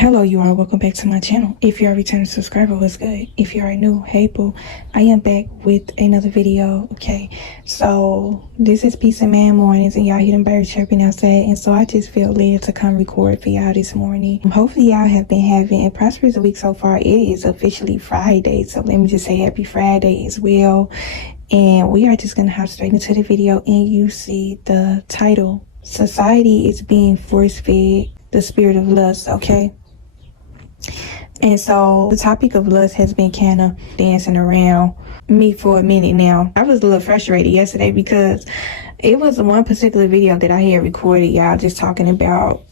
Hello you all, welcome back to my channel. If you're a returning subscriber, what's good? If you are new, hey boo, I am back with another video. Okay, so this is Peace and Man Mornings, and y'all hear them birds chirping outside, and so I just felt led to come record for y'all this morning. Hopefully y'all have been having a prosperous week so far. It is officially Friday, so let me just say happy Friday as well. And we are just gonna hop straight into the video, and you see the title: Society is being force-fed the spirit of lust. Okay, and so the topic of lust has been kind of dancing around me for a minute now. I was a little frustrated yesterday because it was one particular video that I had recorded, y'all, just talking about,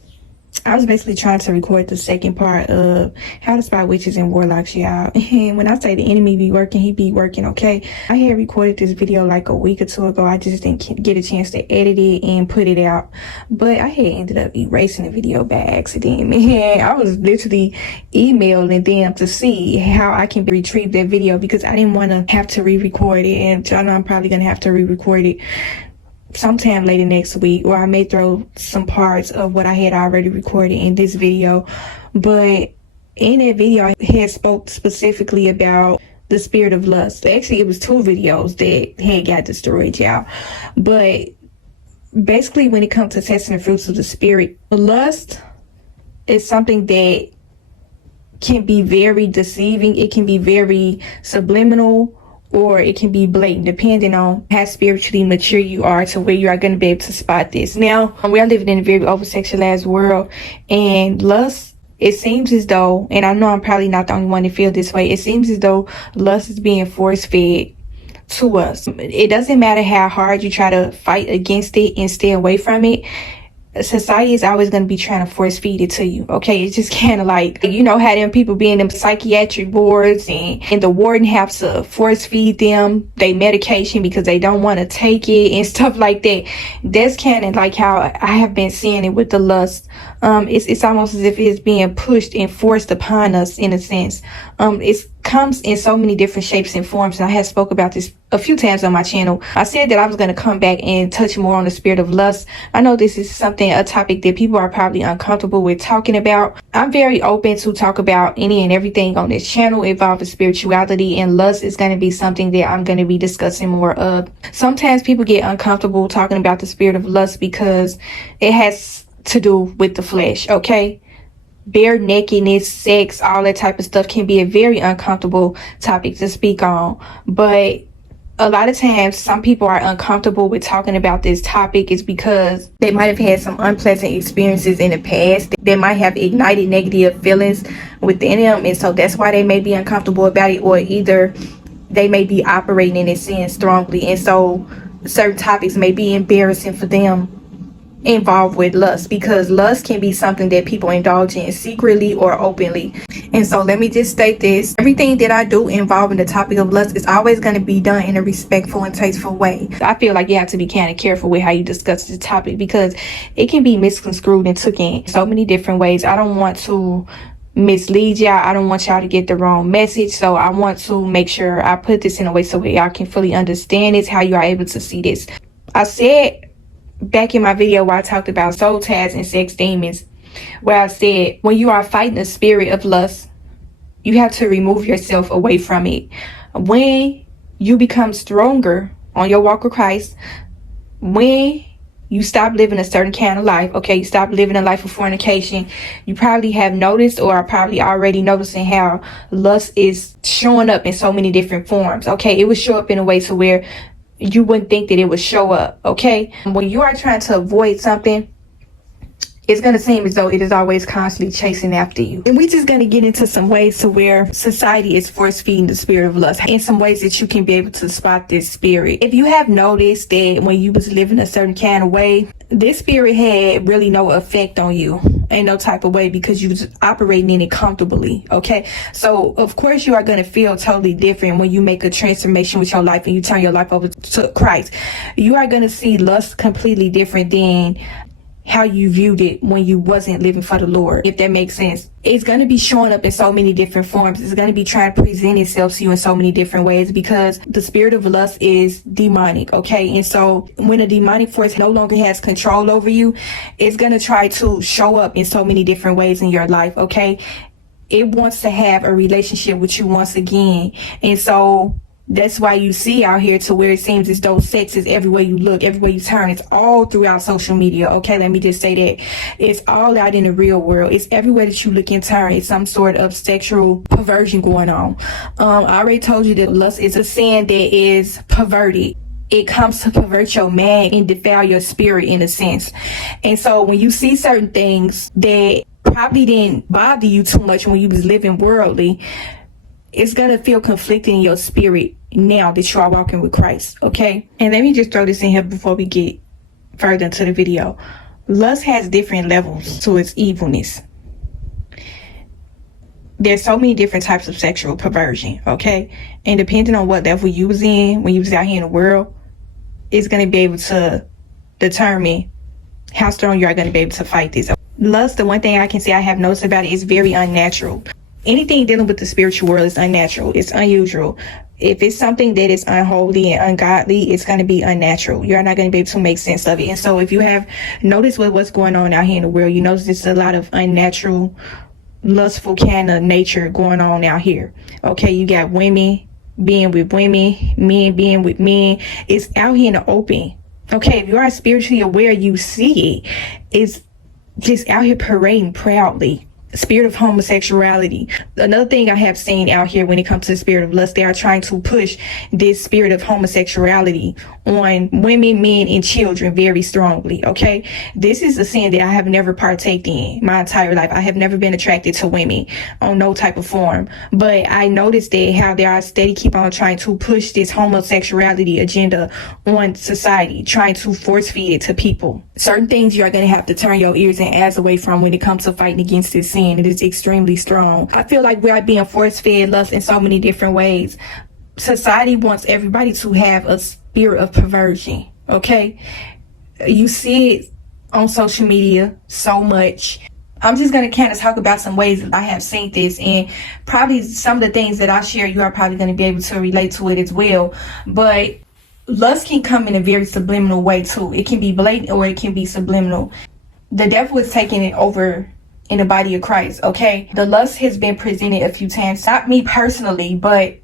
I was basically trying to record the second part of how to spot witches and warlocks, y'all. And when I say the enemy be working, he be working, okay? I had recorded this video like a week or two ago. I just didn't get a chance to edit it and put it out. But I had ended up erasing the video by accident, man. I was literally emailing them to see how I can retrieve that video because I didn't want to have to re-record it. And I know I'm probably going to have to re-record it sometime later next week, or I may throw some parts of what I had already recorded in this video. But in that video, I had spoke specifically about the spirit of lust. Actually, it was two videos that had got destroyed, y'all. But basically, when it comes to testing the fruits of the spirit, lust is something that can be very deceiving. It can be very subliminal, or it can be blatant, depending on how spiritually mature you are to where you are going to be able to spot this. Now, we are living in a very over-sexualized world, and lust, it seems as though, and I know I'm probably not the only one to feel this way, it seems as though lust is being force-fed to us. It doesn't matter how hard you try to fight against it and stay away from it. Society is always going to be trying to force feed it to you. Okay, it's just kind of like, you know how them people be in them psychiatric wards, and the warden has to force feed them their medication because they don't want to take it and stuff like that. That's kind of like how I have been seeing it with the lust. It's almost as if it's being pushed and forced upon us in a sense. It comes in so many different shapes and forms, and I have spoke about this a few times on my channel. I said that I was going to come back and touch more on the spirit of lust. I know this is a topic that people are probably uncomfortable with talking about. I'm very open to talk about any and everything on this channel involving spirituality, and lust is going to be something that I'm going to be discussing more of. Sometimes people get uncomfortable talking about the spirit of lust because it has to do with the flesh, okay? Bare nakedness, sex, all that type of stuff can be a very uncomfortable topic to speak on. But a lot of times some people are uncomfortable with talking about this topic is because they might have had some unpleasant experiences in the past. They might have ignited negative feelings within them, and so that's why they may be uncomfortable about it, or either they may be operating in this sin strongly, and so certain topics may be embarrassing for them involved with lust, because lust can be something that people indulge in secretly or openly. And so let me just state this: everything that I do involving the topic of lust is always going to be done in a respectful and tasteful way. I feel like you have to be kind of careful with how you discuss this topic because it can be misconstrued and took in so many different ways. I don't want to mislead y'all. I don't want y'all to get the wrong message, so I want to make sure I put this in a way so that y'all can fully understand this, how you are able to see this. I said back in my video where I talked about soul ties and sex demons, where I said when you are fighting the spirit of lust, you have to remove yourself away from it. When you become stronger on your walk with Christ, when you stop living a certain kind of life, okay, you stop living a life of fornication, you probably have noticed, or are probably already noticing, how lust is showing up in so many different forms. Okay, it would show up in a way to where you wouldn't think that it would show up, okay? When you are trying to avoid something, it's going to seem as though it is always constantly chasing after you. And we're just going to get into some ways to where society is force feeding the spirit of lust, and some ways that you can be able to spot this spirit. If you have noticed that when you was living a certain kind of way, this spirit had really no effect on you in no type of way because you was operating in it comfortably, okay? So of course you are going to feel totally different when you make a transformation with your life and you turn your life over to Christ. You are going to see lust completely different than how you viewed it when you wasn't living for the Lord, if that makes sense. It's going to be showing up in so many different forms. It's going to be trying to present itself to you in so many different ways, because the spirit of lust is demonic, okay? And so when a demonic force no longer has control over you, it's going to try to show up in so many different ways in your life, okay? It wants to have a relationship with you once again. And so that's why you see out here to where it seems as though sex is everywhere you look, everywhere you turn. It's all throughout social media. Okay, let me just say that. It's all out in the real world. It's everywhere that you look and turn. It's some sort of sexual perversion going on. I already told you that lust is a sin that is perverted. It comes to pervert your mind and defile your spirit in a sense. And so when you see certain things that probably didn't bother you too much when you was living worldly, it's going to feel conflicting in your spirit now that you are walking with Christ, okay? And let me just throw this in here before we get further into the video. Lust has different levels to its evilness. There's so many different types of sexual perversion, okay? And depending on what level you was in when you was out here in the world, it's going to be able to determine how strong you are going to be able to fight this. Lust, the one thing I can say I have noticed about it, is very unnatural. Anything dealing with the spiritual world is unnatural. It's unusual. If it's something that is unholy and ungodly, it's going to be unnatural. You're not going to be able to make sense of it. And so if you have noticed what's going on out here in the world, you notice there's a lot of unnatural, lustful kind of nature going on out here. Okay, you got women being with women, men being with men. It's out here in the open. Okay, if you are spiritually aware, you see it. It's just out here parading proudly. Spirit of homosexuality. Another thing I have seen out here when it comes to the spirit of lust, they are trying to push this spirit of homosexuality on women, men, and children very strongly, okay? This is a sin that I have never partaken in my entire life. I have never been attracted to women on no type of form. But I noticed that how they are steady keep on trying to push this homosexuality agenda on society, trying to force feed it to people. Certain things you are going to have to turn your ears and eyes away from when it comes to fighting against this sin. It is extremely strong. I feel like we are being force-fed lust in so many different ways. Society wants everybody to have a spirit of perversion, okay? You see it on social media so much. I'm just going to kind of talk about some ways that I have seen this, and probably some of the things that I share, you are probably going to be able to relate to it as well. But lust can come in a very subliminal way too. It can be blatant or it can be subliminal. The devil is taking it over in the body of Christ, okay? The lust has been presented a few times, not me personally, but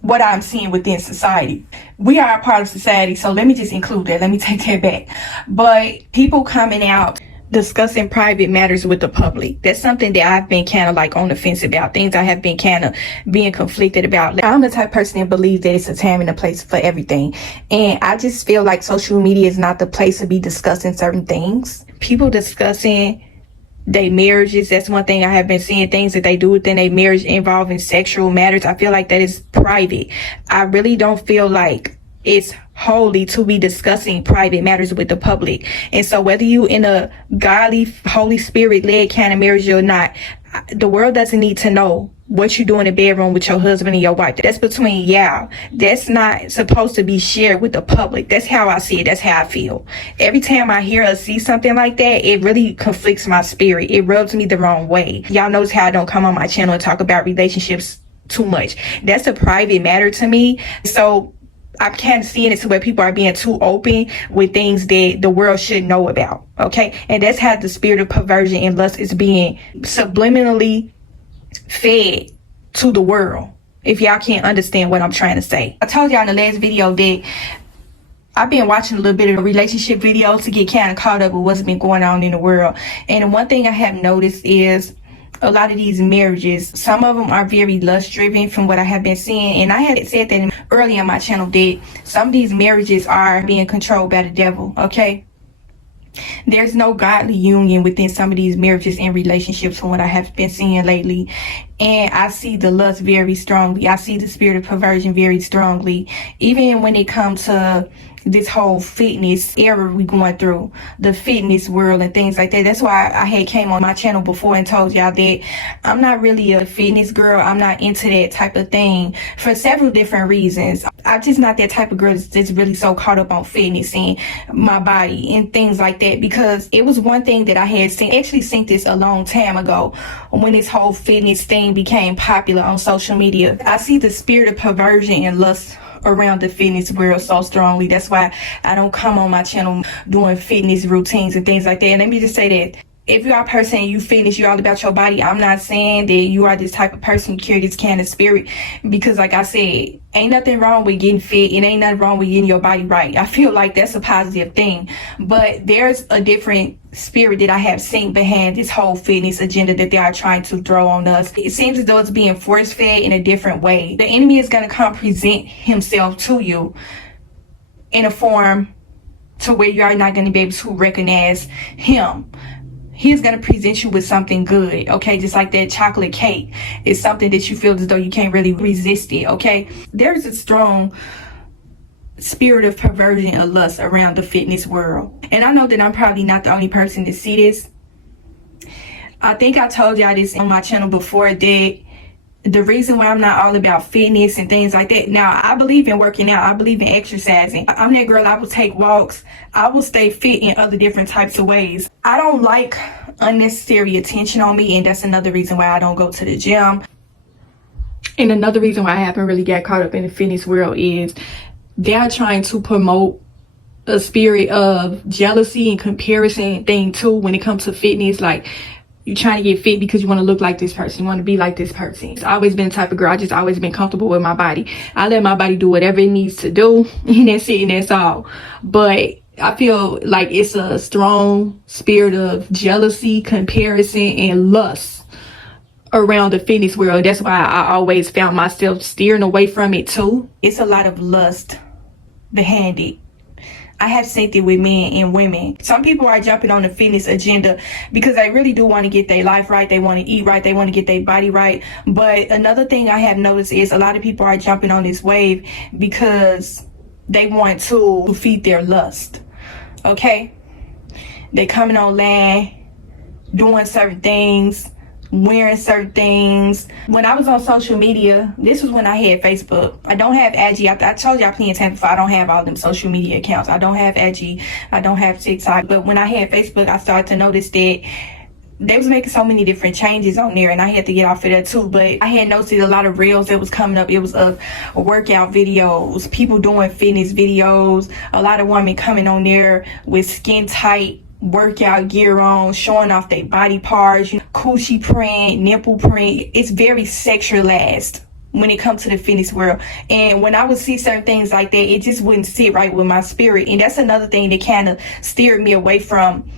what I'm seeing within society. We are a part of society, so let me just include that. Let me take that back. But people coming out discussing private matters with the public, that's something that I've been kind of like on the fence about. Things I have been kind of being conflicted about. I'm the type of person that believes that it's a time and a place for everything, and I just feel like social media is not the place to be discussing certain things. People discussing their marriages, that's one thing I have been seeing, things that they do within a marriage involving sexual matters. I feel like that is private. I really don't feel like it's holy to be discussing private matters with the public. And so whether you in a godly, Holy Spirit led kind of marriage or not, the world doesn't need to know what you do in the bedroom with your husband and your wife. That's between y'all. That's not supposed to be shared with the public. That's how I see it. That's how I feel. Every time I hear or see something like that, it really conflicts my spirit. It rubs me the wrong way. Y'all notice how I don't come on my channel and talk about relationships too much. That's a private matter to me. So I'm kind of seeing it to where people are being too open with things that the world should know about, okay? And that's how the spirit of perversion and lust is being subliminally fed to the world, if y'all can't understand what I'm trying to say. I told y'all in the last video that I've been watching a little bit of relationship videos to get kind of caught up with what's been going on in the world. And one thing I have noticed is a lot of these marriages, some of them are very lust driven from what I have been seeing. And I had said that earlier on my channel that some of these marriages are being controlled by the devil, okay? There's no godly union within some of these marriages and relationships from what I have been seeing lately. And I see the lust very strongly. I see the spirit of perversion very strongly. Even when it comes to this whole fitness era we going through, the fitness world and things like that. That's why I had came on my channel before and told y'all that I'm not really a fitness girl. I'm not into that type of thing for several different reasons. I'm just not that type of girl that's really so caught up on fitness and my body and things like that, because it was one thing that I had seen this a long time ago when this whole fitness thing became popular on social media. I see the spirit of perversion and lust around the fitness world so strongly. That's why I don't come on my channel doing fitness routines and things like that. And let me just say that if you are a person and you fitness, you're all about your body, I'm not saying that you are this type of person who carry this kind of spirit, because like I said, ain't nothing wrong with getting fit and ain't nothing wrong with getting your body right. I feel like that's a positive thing, but there's a different spirit that I have seen behind this whole fitness agenda that they are trying to throw on us. It seems as though it's being force fed in a different way. The enemy is going to come present himself to you in a form to where you are not going to be able to recognize him. He's going to present you with something good, okay? Just like that chocolate cake is something that you feel as though you can't really resist it, okay? There's a strong spirit of perversion and lust around the fitness world. And I know that I'm probably not the only person to see this. I think I told y'all this on my channel before, that the reason why I'm not all about fitness and things like that. Now, I believe in working out. I believe in exercising. I'm that girl. I will take walks. I will stay fit in other different types of ways. I don't like unnecessary attention on me, and that's another reason why I don't go to the gym. And another reason why I haven't really got caught up in the fitness world is they're trying to promote a spirit of jealousy and comparison thing too when it comes to fitness. Like, you're trying to get fit because you want to look like this person. You want to be like this person. I've always been the type of girl. I just always been comfortable with my body. I let my body do whatever it needs to do, and that's it, and that's all. But I feel like it's a strong spirit of jealousy, comparison, and lust around the fitness world. That's why I always found myself steering away from it too. It's a lot of lust behind it. I have seen it with men and women. Some people are jumping on the fitness agenda because they really do want to get their life right. They want to eat right. They want to get their body right. But another thing I have noticed is a lot of people are jumping on this wave because they want to feed their lust. Okay? They're coming online, doing certain things, wearing certain things. When I was on social media, this was when I had Facebook. I don't have IG. I told y'all plenty of times before, I don't have all them social media accounts. I don't have IG. I don't have TikTok. But when I had Facebook, I started to notice that they was making so many different changes on there, and I had to get off of that too. But I had noticed a lot of reels that was coming up. It was of workout videos, people doing fitness videos, a lot of women coming on there with skin tight workout gear on, showing off their body parts, coochie print, nipple print. It's very sexualized when it comes to the fitness world. And when I would see certain things like that, it just wouldn't sit right with my spirit. And that's another thing that kind of steered me away from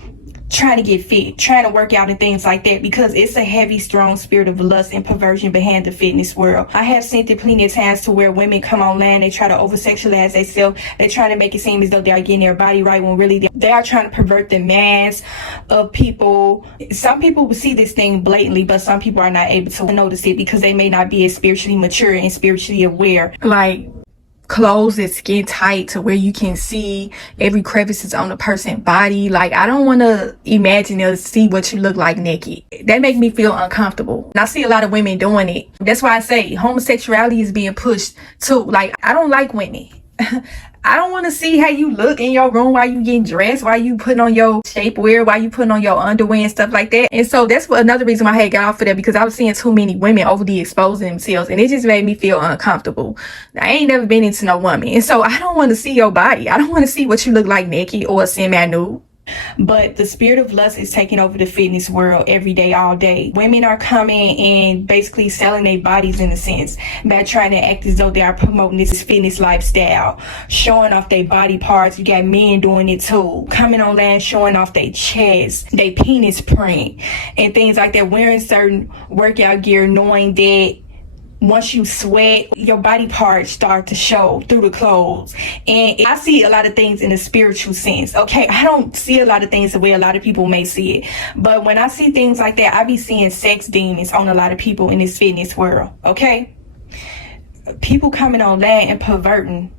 trying to get fit, trying to work out and things like that, because it's a heavy, strong spirit of lust and perversion behind the fitness world. I have seen it plenty of times to where women come online, they try to over-sexualize themselves, they try to make it seem as though they are getting their body right when really they are trying to pervert the mass of people. Some people will see this thing blatantly, but some people are not able to notice it because they may not be as spiritually mature and spiritually aware. Like, clothes that's skin tight to where you can see every crevices on a person's body. Like, I don't want to imagine or see what you look like naked. That make me feel uncomfortable. And I see a lot of women doing it. That's why I say homosexuality is being pushed too. Like, I don't like women. I don't want to see how you look in your room while you getting dressed, while you putting on your shapewear, while you putting on your underwear and stuff like that. And so that's another reason why I had got off of that, because I was seeing too many women overly exposing themselves, and it just made me feel uncomfortable. I ain't never been into no woman, and so I don't want to see your body. I don't want to see what you look like naked or semi-nude. But the spirit of lust is taking over the fitness world every day, all day. Women are coming and basically selling their bodies in a sense by trying to act as though they are promoting this fitness lifestyle, showing off their body parts. You got men doing it too, coming online showing off their chest, their penis print, and things like that, wearing certain workout gear, knowing that once you sweat, your body parts start to show through the clothes. And I see a lot of things in a spiritual sense, okay? I don't see a lot of things the way a lot of people may see it. But when I see things like that, I be seeing sex demons on a lot of people in this fitness world, okay? People coming online and perverting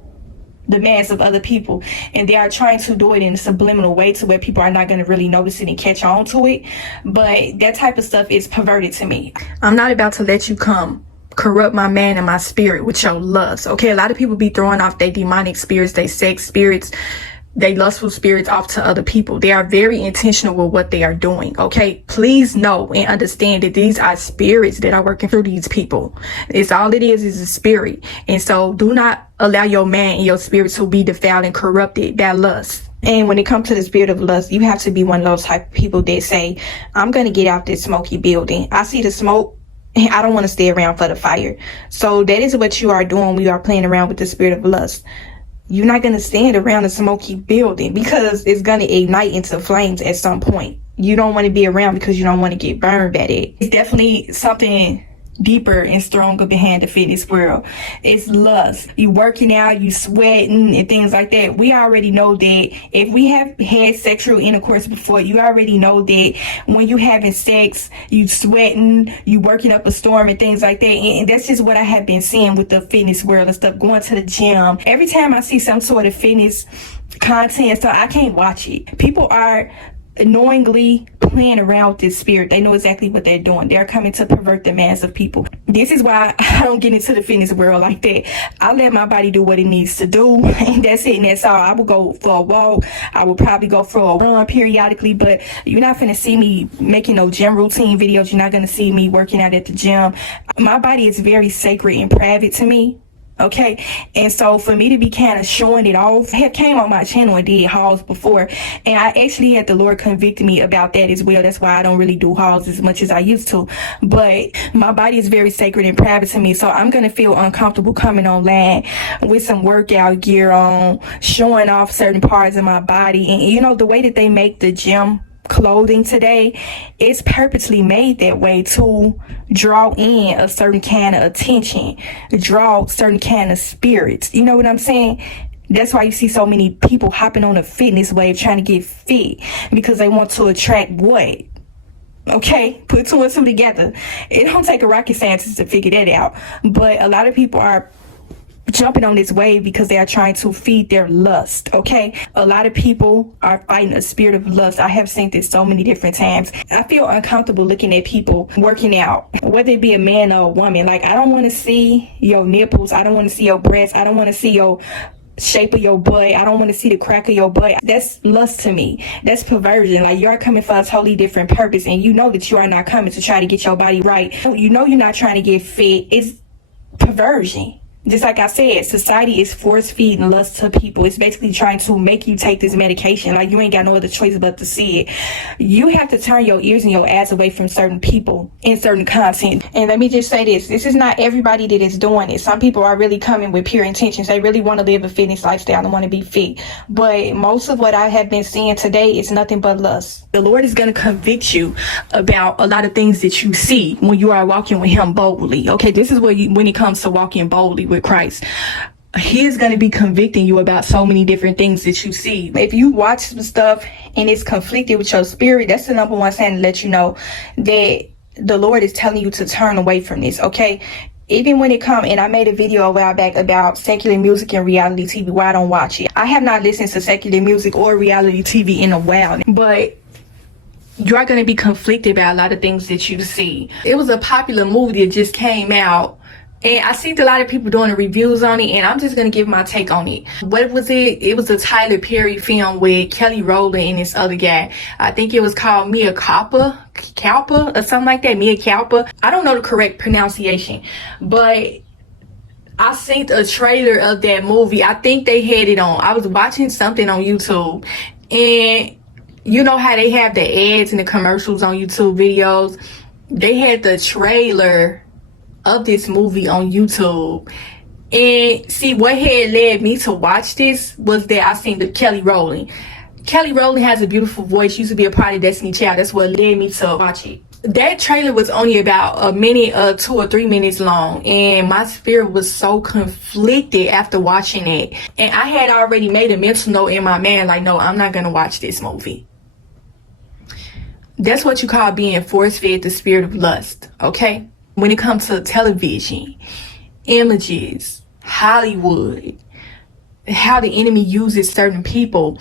demands of other people, and they are trying to do it in a subliminal way to where people are not going to really notice it and catch on to it. But that type of stuff is perverted to me. I'm not about to let you come corrupt my man and my spirit with your lust. Okay, a lot of people be throwing off their demonic spirits, their sex spirits, they lustful spirits off to other people. They are very intentional with what they are doing. Okay, please know and understand that these are spirits that are working through these people. It's all it is a spirit. And so do not allow your man and your spirit to be defiled and corrupted by lust. And when it comes to the spirit of lust, you have to be one of those type of people that say, I'm going to get out this smoky building. I see the smoke. I don't want to stay around for the fire. So that is what you are doing when you are playing around with the spirit of lust. You're not going to stand around a smoky building because it's going to ignite into flames at some point. You don't want to be around because you don't want to get burned by it. It's definitely something deeper and stronger behind the fitness world. It's lust. You working out, you sweating and things like that. We already know that if we have had sexual intercourse before, you already know that when you having sex, you sweating, you working up a storm and things like that. And that's just what I have been seeing with the fitness world and stuff, going to the gym. Every time I see some sort of fitness content, so I can't watch it. People are knowingly playing around with this spirit. They know exactly what they're doing. They're coming to pervert the mass of people. This is why I don't get into the fitness world like that. I let my body do what it needs to do, and that's it, and that's all. I will go for a walk. I will probably go for a run periodically, but you're not gonna see me making no gym routine videos. You're not gonna see me working out at the gym. My body is very sacred and private to me. Okay, and so for me to be kind of showing it off, I have came on my channel and did hauls before, and I actually had the Lord convict me about that as well. That's why I don't really do hauls as much as I used to. But my body is very sacred and private to me, so I'm gonna feel uncomfortable coming online with some workout gear on, showing off certain parts of my body. And you know, the way that they make the gym clothing today, it's purposely made that way to draw in a certain kind of attention, draw certain kind of spirits. You know what I'm saying? That's why you see so many people hopping on a fitness wave trying to get fit, because they want to attract what? Okay, put two and two together. It don't take a rocket scientist to figure that out. But a lot of people are jumping on this wave because they are trying to feed their lust. Okay, a lot of people are fighting a spirit of lust. I have seen this so many different times. I feel uncomfortable looking at people working out, whether it be a man or a woman. Like, I don't want to see your nipples, I don't want to see your breasts, I don't want to see your shape of your butt, I don't want to see the crack of your butt. That's lust to me. That's perversion. Like, you're coming for a totally different purpose, and you know that you are not coming to try to get your body right. You know you're not trying to get fit. It's perversion. Just like I said, society is force feeding lust to people. It's basically trying to make you take this medication. Like, you ain't got no other choice but to see it. You have to turn your ears and your ass away from certain people and certain content. And let me just say this. This is not everybody that is doing it. Some people are really coming with pure intentions. They really want to live a fitness lifestyle and want to be fit. But most of what I have been seeing today is nothing but lust. The Lord is going to convict you about a lot of things that you see when you are walking with Him boldly. Okay, this is what when it comes to walking boldly with Christ. He is going to be convicting you about so many different things that you see. If you watch some stuff and it's conflicted with your spirit, that's the number one sign to let you know that the Lord is telling you to turn away from this. Okay, even when it comes, and I made a video a while back about secular music and reality TV, why I don't watch it. I have not listened to secular music or reality TV in a while, but you are going to be conflicted by a lot of things that you see. It was a popular movie that just came out, and I seen a lot of people doing the reviews on it, and I'm just going to give my take on it. What was it? It was a Tyler Perry film with Kelly Rowland and this other guy. I think it was called Mia Khalifa or something like that. Mia Khalifa. I don't know the correct pronunciation, but I seen a trailer of that movie. I think they had it on. I was watching something on YouTube, and you know how they have the ads and the commercials on YouTube videos? They had the trailer of this movie on YouTube. And see, what had led me to watch this was that I seen the Kelly Rowland. Kelly Rowland has a beautiful voice. She used to be a part of Destiny Child. That's what led me to watch it. That trailer was only about a minute, 2 or 3 minutes long, and my spirit was so conflicted after watching it. And I had already made a mental note in my mind, like, no, I'm not gonna watch this movie. That's what you call being force-fed the spirit of lust, okay? When it comes to television, images, Hollywood, how the enemy uses certain people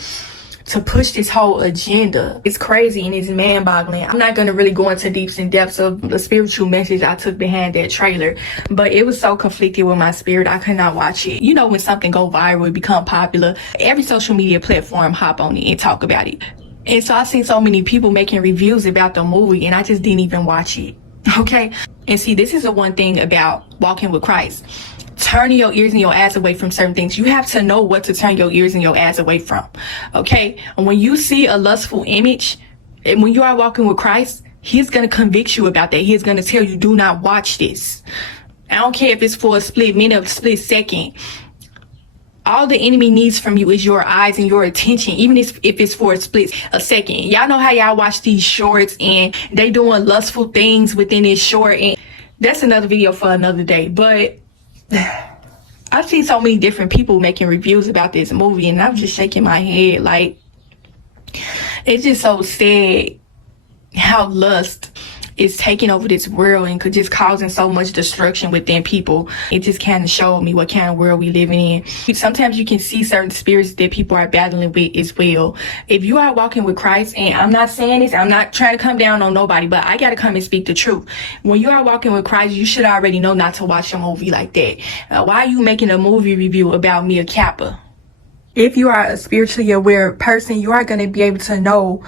to push this whole agenda. It's crazy and it's man-boggling. I'm not going to really go into deeps and depths of the spiritual message I took behind that trailer, but it was so conflicted with my spirit, I could not watch it. You know, when something go viral, become popular, every social media platform hop on it and talk about it. And so I seen so many people making reviews about the movie, and I just didn't even watch it. Okay? And see, this is the one thing about walking with Christ. Turning your ears and your eyes away from certain things. You have to know what to turn your ears and your eyes away from. Okay? And when you see a lustful image, and when you are walking with Christ, he's going to convict you about that. He's going to tell you, do not watch this. I don't care if it's for a split minute, a split second. All the enemy needs from you is your eyes and your attention, even if it's for a second. Y'all know how y'all watch these shorts and they doing lustful things within this short, and that's another video for another day. But I've seen so many different people making reviews about this movie, and I'm just shaking my head. Like, it's just so sad how lust is taking over this world and just causing so much destruction within people. It just kind of showed me what kind of world we living in. Sometimes you can see certain spirits that people are battling with as well. If you are walking with Christ, and I'm not saying this, I'm not trying to come down on nobody, but I got to come and speak the truth. When you are walking with Christ, you should already know not to watch a movie like that. Why are you making a movie review about Mia Kappa? If you are a spiritually aware person, you are going to be able to know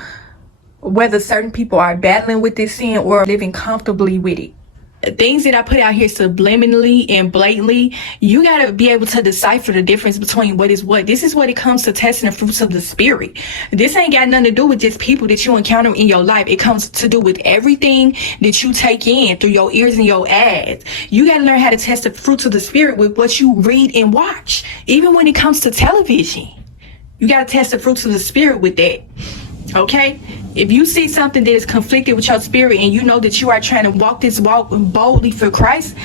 whether certain people are battling with this sin or living comfortably with it. Things that I put out here subliminally and blatantly, you got to be able to decipher the difference between what is what. This is what it comes to testing the fruits of the spirit. This ain't got nothing to do with just people that you encounter in your life. It comes to do with everything that you take in through your ears and your eyes. You got to learn how to test the fruits of the spirit with what you read and watch. Even when it comes to television, you got to test the fruits of the spirit with that. Okay? If you see something that is conflicted with your spirit and you know that you are trying to walk this walk boldly for Christ,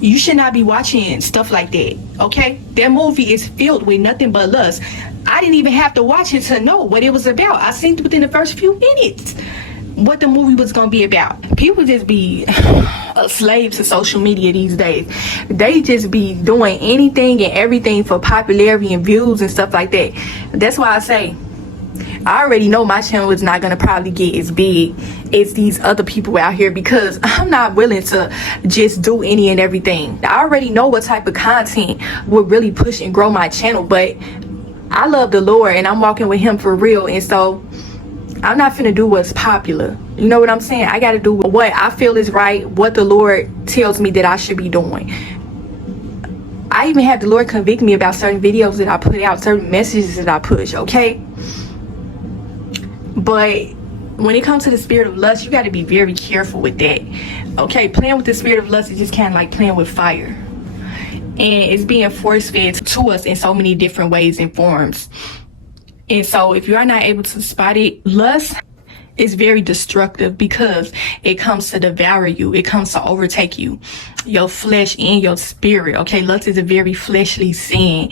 you should not be watching stuff like that. Okay? That movie is filled with nothing but lust. I didn't even have to watch it to know what it was about. I seen within the first few minutes what the movie was going to be about. People just be slaves to social media these days. They just be doing anything and everything for popularity and views and stuff like that. That's why I say, I already know my channel is not going to probably get as big as these other people out here, because I'm not willing to just do any and everything. I already know what type of content will really push and grow my channel, but I love the Lord and I'm walking with him for real, and so I'm not finna do what's popular. You know what I'm saying? I got to do what I feel is right, what the Lord tells me that I should be doing. I even had the Lord convict me about certain videos that I put out, certain messages that I push, okay? But when it comes to the spirit of lust, you got to be very careful with that. Okay, playing with the spirit of lust is just kind of like playing with fire. And it's being force-fed to us in so many different ways and forms. And so if you are not able to spot it, lust is very destructive because it comes to devour you. It comes to overtake you, your flesh and your spirit. Okay, lust is a very fleshly sin.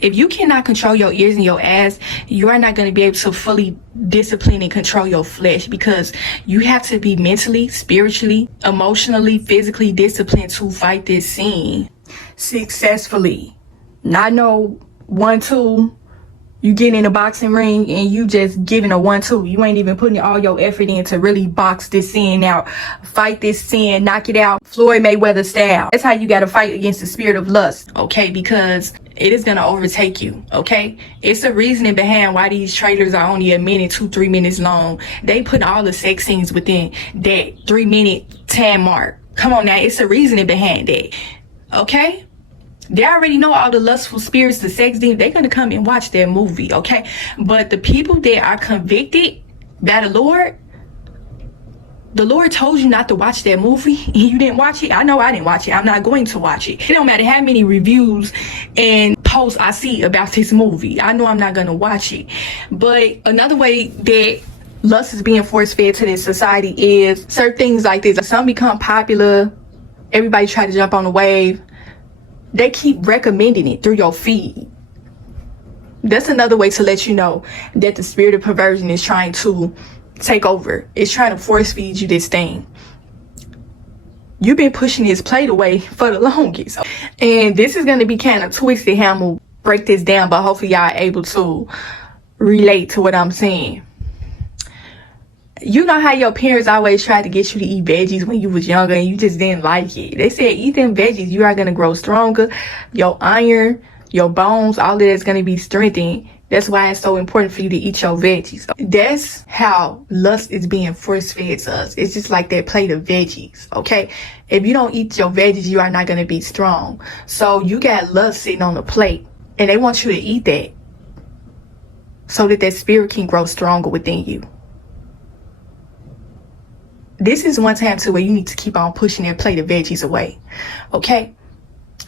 If you cannot control your ears and your eyes, you are not going to be able to fully discipline and control your flesh, because you have to be mentally, spiritually, emotionally, physically disciplined to fight this sin successfully. Not no 1-2. You get in a boxing ring and you just giving a 1-2. You ain't even putting all your effort in to really box this sin out, fight this sin, knock it out, Floyd Mayweather style. That's how you got to fight against the spirit of lust, okay? Because it is going to overtake you, okay? It's a reasoning behind why these trailers are only a minute, 2-3 minutes long. They put all the sex scenes within that 3-minute time mark. Come on now, it's a reasoning behind that, okay? They already know all the lustful spirits, the sex demons. They're going to come and watch that movie, okay? But the people that are convicted by the Lord told you not to watch that movie and you didn't watch it. I know I didn't watch it. I'm not going to watch it. It don't matter how many reviews and posts I see about this movie. I know I'm not going to watch it. But another way that lust is being force-fed to this society is certain things like this. Some become popular. Everybody try to jump on the wave. They keep recommending it through your feed. That's another way to let you know that the spirit of perversion is trying to take over. It's trying to force feed you this thing. You've been pushing his plate away for the longest. And this is going to be kind of twisted how I'm going to break this down, but hopefully y'all able to relate to what I'm saying. You know how your parents always tried to get you to eat veggies when you was younger and you just didn't like it. They said, eat them veggies. You are going to grow stronger. Your iron, your bones, all of that is going to be strengthened. That's why it's so important for you to eat your veggies. That's how lust is being force fed to us. It's just like that plate of veggies, okay? If you don't eat your veggies, you are not going to be strong. So you got lust sitting on the plate and they want you to eat that so that that spirit can grow stronger within you. This is one time too where you need to keep on pushing that plate of veggies away, okay?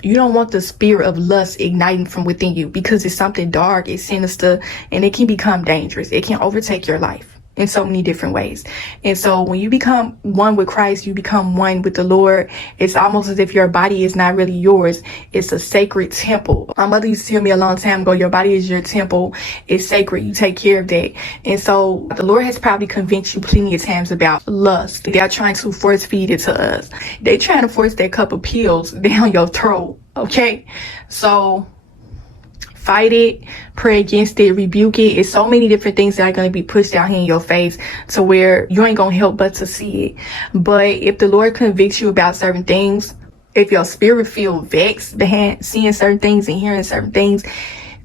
You don't want the spirit of lust igniting from within you because it's something dark, it's sinister, and it can become dangerous. It can overtake your life in so many different ways. And so when you become one with Christ, you become one with the Lord. It's almost as if your body is not really yours. It's a sacred temple. My mother used to tell me a long time ago, your body is your temple. It's sacred. You take care of that. And so the Lord has probably convinced you plenty of times about lust. They are trying to force feed it to us. They're trying to force that cup of pills down your throat. Okay? So fight it, pray against it, rebuke it. It's so many different things that are going to be pushed out here in your face to where you ain't going to help but to see it. But if the Lord convicts you about certain things, if your spirit feel vexed behind seeing certain things and hearing certain things,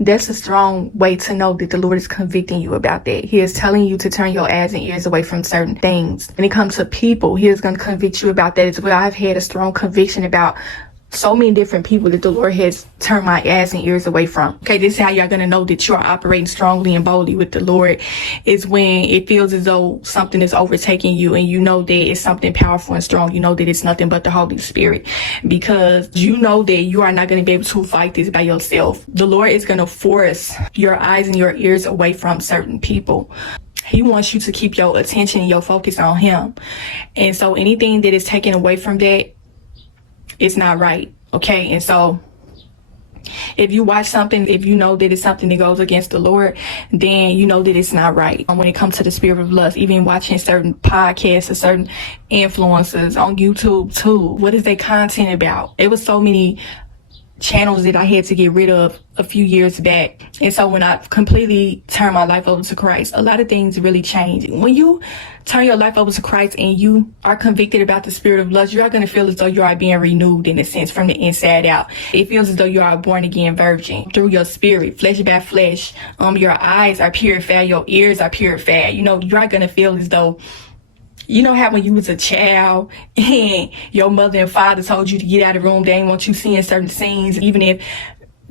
that's a strong way to know that the Lord is convicting you about that. He is telling you to turn your eyes and ears away from certain things. When it comes to people, he is going to convict you about that as well. I've had a strong conviction about so many different people that the Lord has turned my eyes and ears away from. Okay, this is how y'all gonna know that you are operating strongly and boldly with the Lord, is when it feels as though something is overtaking you and you know that it's something powerful and strong. You know that it's nothing but the Holy Spirit, because you know that you are not going to be able to fight this by yourself. The Lord is going to force your eyes and your ears away from certain people. He wants you to keep your attention and your focus on him. And so anything that is taken away from that, it's not right. Okay. And so if you watch something, if you know that it's something that goes against the Lord, then you know that it's not right. When it comes to the spirit of lust, even watching certain podcasts or certain influencers on YouTube too, what is their content about? It was so many channels that I had to get rid of a few years back. And so when I completely turned my life over to Christ, a lot of things really changed. When you turn your life over to Christ and you are convicted about the spirit of lust, you are going to feel as though you are being renewed in a sense from the inside out. It feels as though you are a born again virgin through your spirit, flesh by flesh. Your eyes are purified, your ears are purified. You know, you are going to feel as though, you know how when you was a child and your mother and father told you to get out of the room, they didn't want you seeing certain scenes, even if,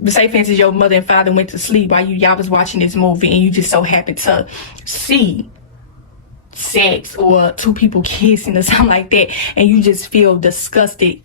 say for instance, your mother and father went to sleep while y'all was watching this movie and you just so happened to see sex or two people kissing or something like that, and you just feel disgusted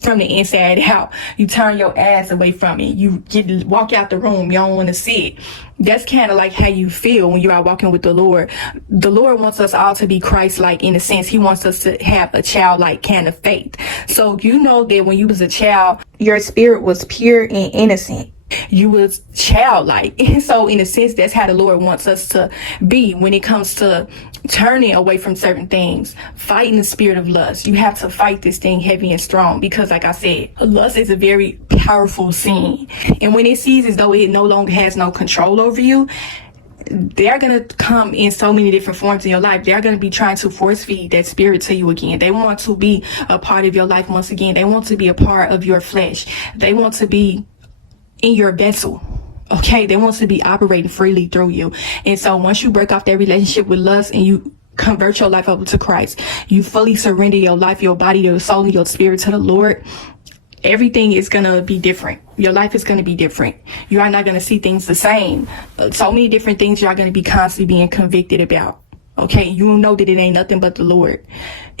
from the inside out. You turn your ass away from it. You walk out the room. You don't want to see it. That's kind of like how you feel when you are walking with the Lord. The Lord wants us all to be Christ-like in a sense. He wants us to have a childlike kind of faith. So you know that when you was a child, your spirit was pure and innocent. You was childlike. And so in a sense, that's how the Lord wants us to be when it comes to turning away from certain things, fighting the spirit of lust. You have to fight this thing heavy and strong, because like I said, lust is a very powerful sin. And when it sees as though it no longer has no control over you, they're going to come in so many different forms in your life. They're going to be trying to force feed that spirit to you again. They want to be a part of your life once again. They want to be a part of your flesh. They want to be in your vessel. Okay, they want to be operating freely through you. And so once you break off that relationship with lust and you convert your life over to Christ, you fully surrender your life, your body, your soul, and your spirit to the Lord, everything is going to be different. Your life is going to be different. You are not going to see things the same. So many different things you are going to be constantly being convicted about. Okay, you know that it ain't nothing but the Lord.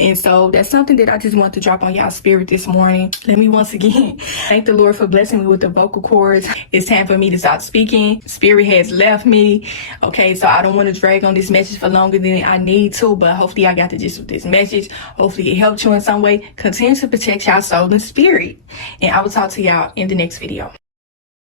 And so that's something that I just want to drop on y'all spirit this morning. Let me once again thank the Lord for blessing me with the vocal cords. It's time for me to stop speaking. Spirit has left me. Okay, so I don't want to drag on this message for longer than I need to, but hopefully I got the gist of this message. Hopefully it helped you in some way. Continue to protect y'all soul and spirit. And I will talk to y'all in the next video.